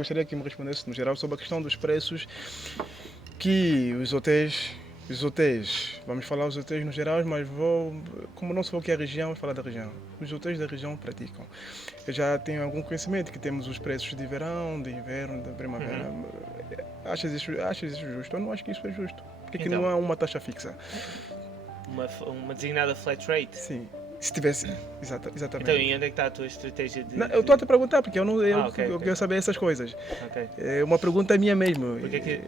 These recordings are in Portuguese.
gostaria que me respondesse no geral sobre a questão dos preços que os hotéis, vamos falar os hotéis no geral, mas como não sei o que é a região, vou falar da região. Os hotéis da região praticam. Eu já tenho algum conhecimento que temos os preços de verão, de inverno, da primavera. Achas isso justo? Eu não acho que isso é justo. Porque aqui Então. não há uma taxa fixa. Uma designada flat rate? Sim, se tivesse, exatamente. Então, e onde é que está a tua estratégia de... Não, eu estou a te perguntar, porque ok. eu quero saber essas coisas. Ok. É uma pergunta minha mesmo.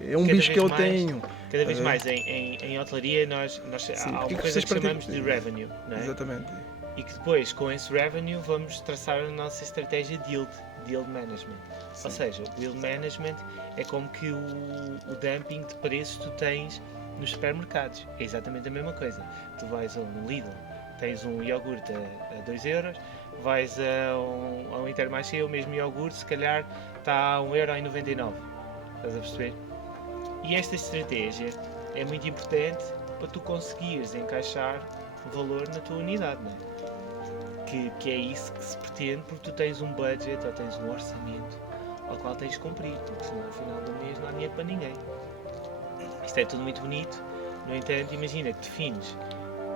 É um bicho que eu tenho. Cada vez mais em hotelaria nós há uma coisa que chamamos de revenue, não é? Exatamente. E que depois, com esse revenue, vamos traçar a nossa estratégia de yield management. Sim. Ou seja, o yield management é como que o dumping de preços tu tens nos supermercados. É exatamente a mesma coisa. Tu vais a um Lidl, tens um iogurte a 2 euros, vais a um Intermarché, o mesmo iogurte, se calhar está a 1,99€. Estás a perceber? E esta estratégia é muito importante para tu conseguires encaixar valor na tua unidade, não é? Que é isso que se pretende, porque tu tens um budget ou tens um orçamento ao qual tens de cumprir, porque senão ao final do mês não há dinheiro para ninguém. Isto é tudo muito bonito, no entanto, imagina que defines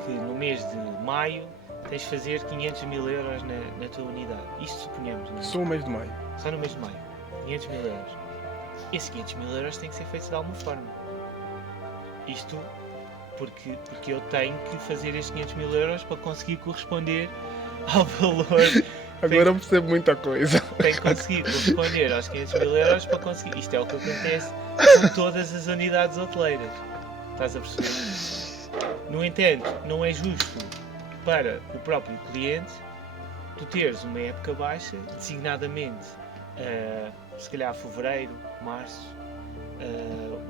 que no mês de maio tens de fazer 500 mil euros na tua unidade. Isto suponhamos, não é? Só o mês de maio. Só no mês de maio. 500 mil euros. Esses 500 mil euros têm que ser feitos de alguma forma. Isto porque eu tenho que fazer estes 500 mil euros para conseguir corresponder ao valor. Agora eu percebo muita coisa. Tenho que conseguir corresponder aos 500 mil euros para conseguir. Isto é o que acontece com todas as unidades hoteleiras. Estás a perceber? No entanto, não é justo para o próprio cliente tu teres uma época baixa, designadamente se calhar fevereiro, março,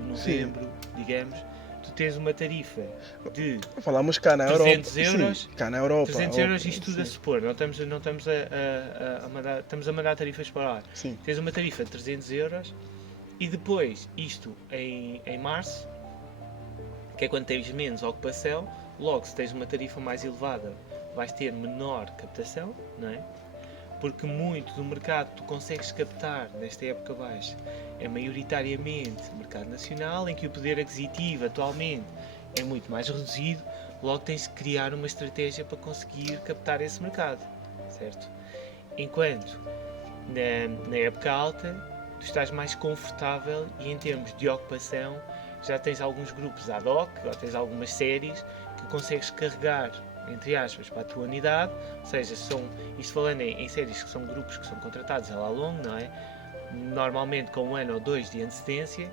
novembro, digamos, tu tens uma tarifa de falamos cá na 300 Europa. euros, Sim, cá na Europa. 300 euros, isto tudo a supor, não estamos a mandar tarifas para lá. Sim. Tens uma tarifa de 300 euros e depois, isto em março, que é quando tens menos ocupação, logo se tens uma tarifa mais elevada vais ter menor captação, não é? Porque muito do mercado que tu consegues captar nesta época baixa é maioritariamente mercado nacional, em que o poder aquisitivo atualmente é muito mais reduzido, logo tens de criar uma estratégia para conseguir captar esse mercado, certo? Enquanto na época alta tu estás mais confortável e em termos de ocupação já tens alguns grupos ad hoc, ou tens algumas séries que consegues carregar, entre aspas, para a tua unidade, ou seja, isto falando em séries que são grupos que são contratados a lá longo, não é? Normalmente com 1 ano ou 2 de antecedência,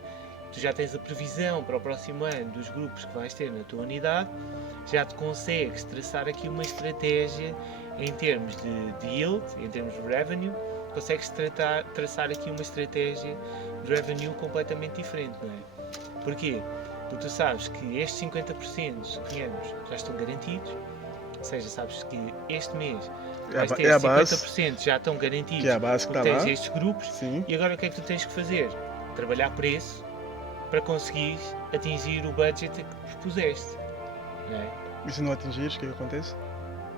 tu já tens a previsão para o próximo ano dos grupos que vais ter na tua unidade, já te consegues traçar aqui uma estratégia em termos de yield, em termos de revenue, consegues traçar aqui uma estratégia de revenue completamente diferente, não é? Porquê? Porque tu sabes que estes 50%, suponhamos, já estão garantidos, ou seja, sabes que este mês vais ter 50% já estão garantidos, que é a base que porque está tens lá. estes grupos. Sim. E agora o que é que tu tens que fazer? Trabalhar preço para conseguir atingir o budget que propuseste, não é? E se não atingires, o que é que acontece?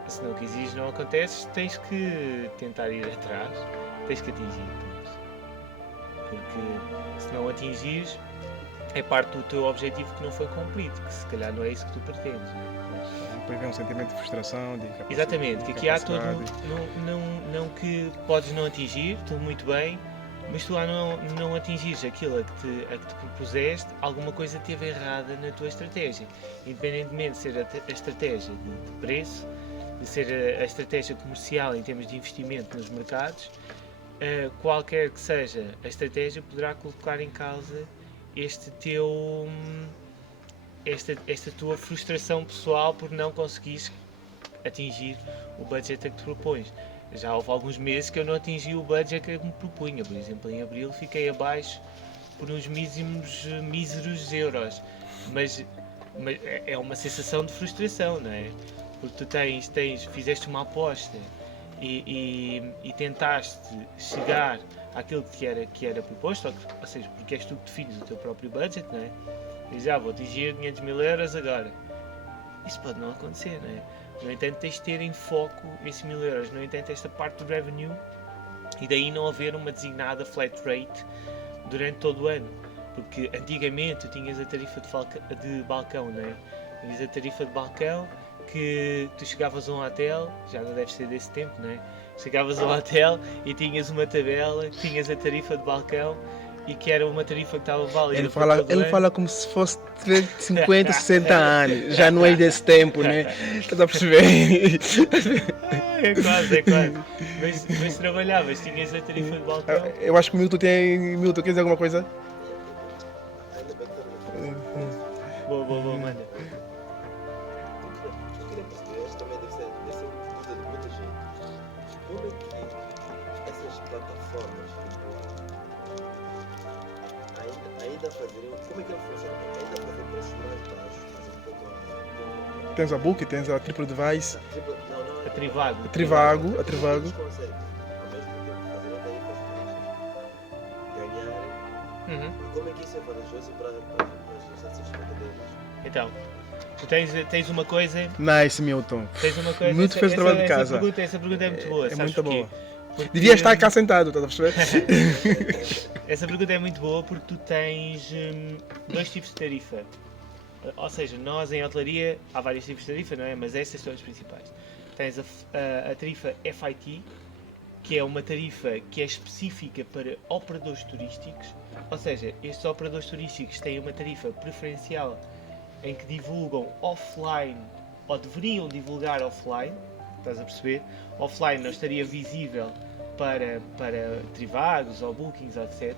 Se não quiseres, não acontece, tens que tentar ir atrás, tens que atingir, porque se não atingires é parte do teu objetivo que não foi cumprido, que se calhar não é isso que tu pretendes, não é? Depois vem um sentimento de frustração, de capacidade. Exatamente, que aqui há todo, não que podes não atingir, tudo muito bem, mas tu ao não atingires aquilo a que te propuseste, alguma coisa teve errada na tua estratégia, independentemente de ser a estratégia de preço, de ser a estratégia comercial em termos de investimento nos mercados, qualquer que seja a estratégia poderá colocar em causa esta tua frustração pessoal por não conseguires atingir o budget a que te propões. Já houve alguns meses que eu não atingi o budget que me propunha, por exemplo em abril fiquei abaixo por uns míseros euros, mas é uma sensação de frustração, não é? Porque tu fizeste uma aposta e tentaste chegar àquilo que era proposto, ou seja, porque és tu que defines o teu próprio budget, não é? Dizes, vou atingir 500 mil euros agora. Isso pode não acontecer, não é? No entanto, tens de ter em foco esses 1000 euros. No entanto, esta parte do revenue E daí não haver uma designada flat rate durante todo o ano. Porque antigamente tu tinhas a tarifa de balcão, não é? Tinhas a tarifa de balcão que tu chegavas a um hotel, já não deve ser desse tempo, não é? Chegavas ao hotel e tinhas uma tabela, que tinhas a tarifa de balcão e que era uma tarifa que estava válida Ele fala como se fosse de 50, 60 anos. Já não é desse tempo, né? Estás a perceber? É quase. Mas trabalhavas, tinhas a tarifa de balcão. Eu acho que o Milton tem. Milton, quer dizer alguma coisa? Boa, manda. Eu queria perceber, acho que também deve ser dúvida de muita gente. Como é que essas plataformas ainda fazerem. Como é que ele funciona? Ainda fazer preços mais baixos, por exemplo, Tens a Book, tens a TripAdvisor, A Trivago. a Trivago. Eles conseguem, ao mesmo tempo, fazer tarifas baixas, ganharem. Como é que isso é vantajoso para as agências deles? Então, tu tens uma coisa. Nice, Milton. Tens uma coisa. Milton fez o trabalho de casa. Essa pergunta é muito boa. É sabes muito porquê? boa. Porque- Devia estar cá sentado, estás a perceber? Essa pergunta é muito boa porque tu tens dois tipos de tarifa. Ou seja, nós em hotelaria há vários tipos de tarifa, não é? Mas estas são as principais. Tens a tarifa FIT, que é uma tarifa que é específica para operadores turísticos. Ou seja, estes operadores turísticos têm uma tarifa preferencial em que divulgam offline, ou deveriam divulgar offline, estás a perceber? Offline não estaria visível para Trivagos ou Bookings, etc.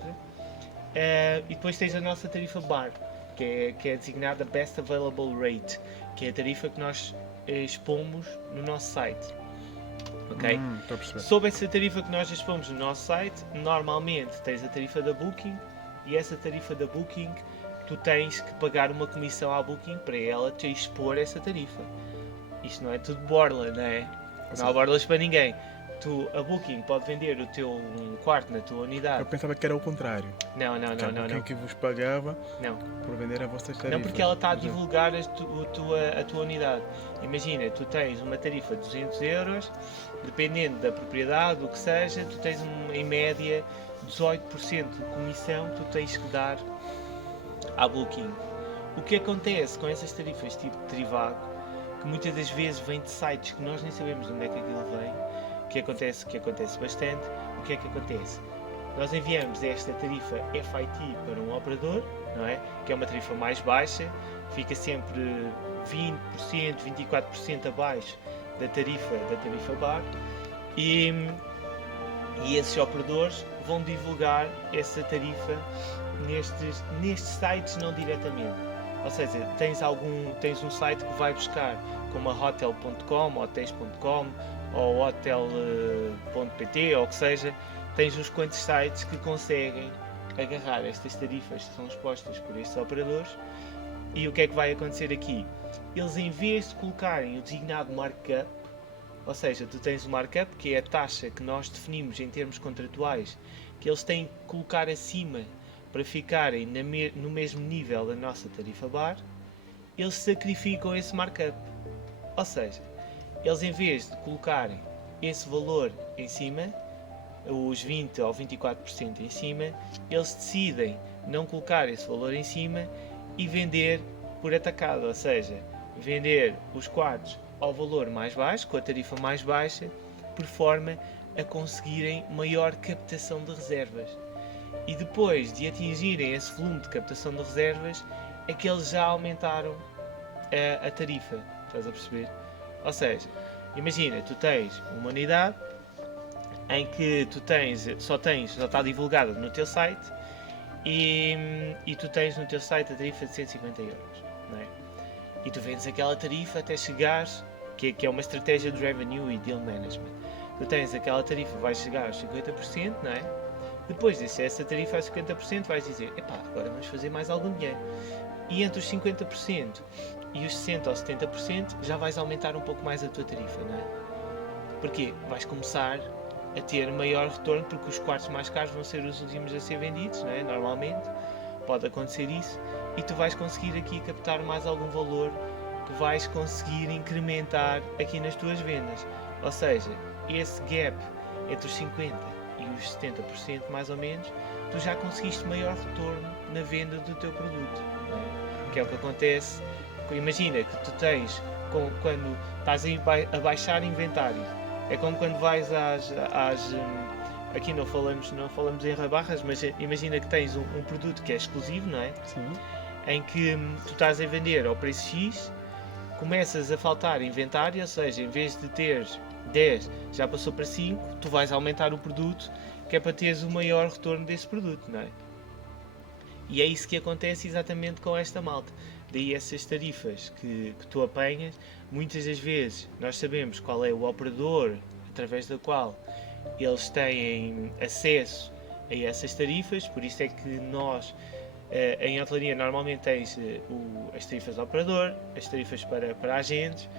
E depois tens a nossa tarifa bar, que é designada Best Available Rate, que é a tarifa que nós expomos no nosso site. Ok? Estou a perceber. Sobre essa tarifa que nós expomos no nosso site, normalmente tens a tarifa da Booking e essa tarifa da Booking tu tens que pagar uma comissão à Booking para ela te expor essa tarifa. Isto não é tudo borla, não é? Não há borlas para ninguém. A Booking pode vender o teu quarto na tua unidade. Eu pensava que era o contrário. Não. Quem que vos pagava Não. por vender a vossa tarifa. Não, porque ela está a divulgar a tua unidade. Imagina, tu tens uma tarifa de 200 euros, dependendo da propriedade, do que seja, tu tens em média 18% de comissão que tu tens que dar à Booking. O que acontece com essas tarifas tipo Trivago, que muitas das vezes vêm de sites que nós nem sabemos de onde é que aquilo vem, que acontece bastante, o que é que acontece? Nós enviamos esta tarifa FIT para um operador, não é? Que é uma tarifa mais baixa, fica sempre 20%, 24% abaixo da tarifa bar e esses operadores vão divulgar essa tarifa nestes sites não diretamente. Ou seja, tens um site que vai buscar, como a hotel.com, hotéis.com ou hotel.pt ou o que seja, tens uns quantos sites que conseguem agarrar estas tarifas que são expostas por estes operadores. E o que é que vai acontecer aqui? Eles, em vez de colocarem o designado markup, ou seja, tu tens o markup, que é a taxa que nós definimos em termos contratuais, que eles têm que colocar acima para ficarem no mesmo nível da nossa tarifa bar, eles sacrificam esse markup. Ou seja, eles, em vez de colocarem esse valor em cima, os 20% ou 24% em cima, eles decidem não colocar esse valor em cima e vender por atacado, ou seja, vender os quartos ao valor mais baixo, com a tarifa mais baixa, por forma a conseguirem maior captação de reservas. E depois de atingirem esse volume de captação de reservas, é que eles já aumentaram a tarifa, estás a perceber? Ou seja, imagina, tu tens uma unidade em que só está divulgada no teu site e tu tens no teu site a tarifa de 150 euros, não é? E tu vendes aquela tarifa até chegares, que é uma estratégia de revenue e deal management. Tu tens aquela tarifa, vais chegar aos 50%, não é? Depois dessa tarifa aos 50% vais dizer, epá, agora vamos fazer mais algum dinheiro. E entre os 50% e os 60% ou 70% já vais aumentar um pouco mais a tua tarifa, não é? Porquê? Vais começar a ter maior retorno porque os quartos mais caros vão ser os últimos a ser vendidos, não é? Normalmente pode acontecer isso e tu vais conseguir aqui captar mais algum valor que vais conseguir incrementar aqui nas tuas vendas. Ou seja, esse gap entre os 50% e os 70% mais ou menos, tu já conseguiste maior retorno na venda do teu produto, não é? Que é o que acontece. Imagina que tu tens, quando estás a baixar inventário, é como quando vais aqui não falamos em rebarras, mas imagina que tens um produto que é exclusivo, não é? Sim. Em que tu estás a vender ao preço X, começas a faltar inventário, ou seja, em vez de teres 10, já passou para 5, tu vais aumentar o produto, que é para teres o maior retorno desse produto, não é? E é isso que acontece exatamente com esta malta. Daí essas tarifas que tu apanhas, muitas das vezes nós sabemos qual é o operador através da qual eles têm acesso a essas tarifas, por isso é que nós em hotelaria normalmente tens as tarifas de operador, as tarifas para agentes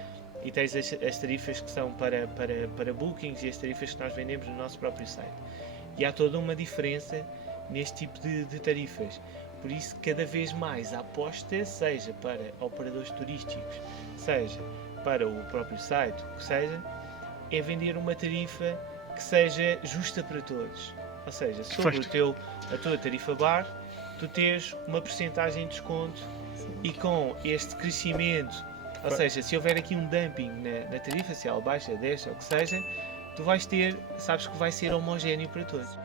e tens as tarifas que são para bookings e as tarifas que nós vendemos no nosso próprio site. E há toda uma diferença neste tipo de tarifas. Por isso, cada vez mais a aposta, seja para operadores turísticos, seja para o próprio site, o que seja, é vender uma tarifa que seja justa para todos. Ou seja, sobre a tua tarifa bar, tu tens uma percentagem de desconto e com este crescimento, ou seja, se houver aqui um dumping na tarifa, se ela baixa, desce ou o que seja, tu vais ter, sabes que vai ser homogéneo para todos.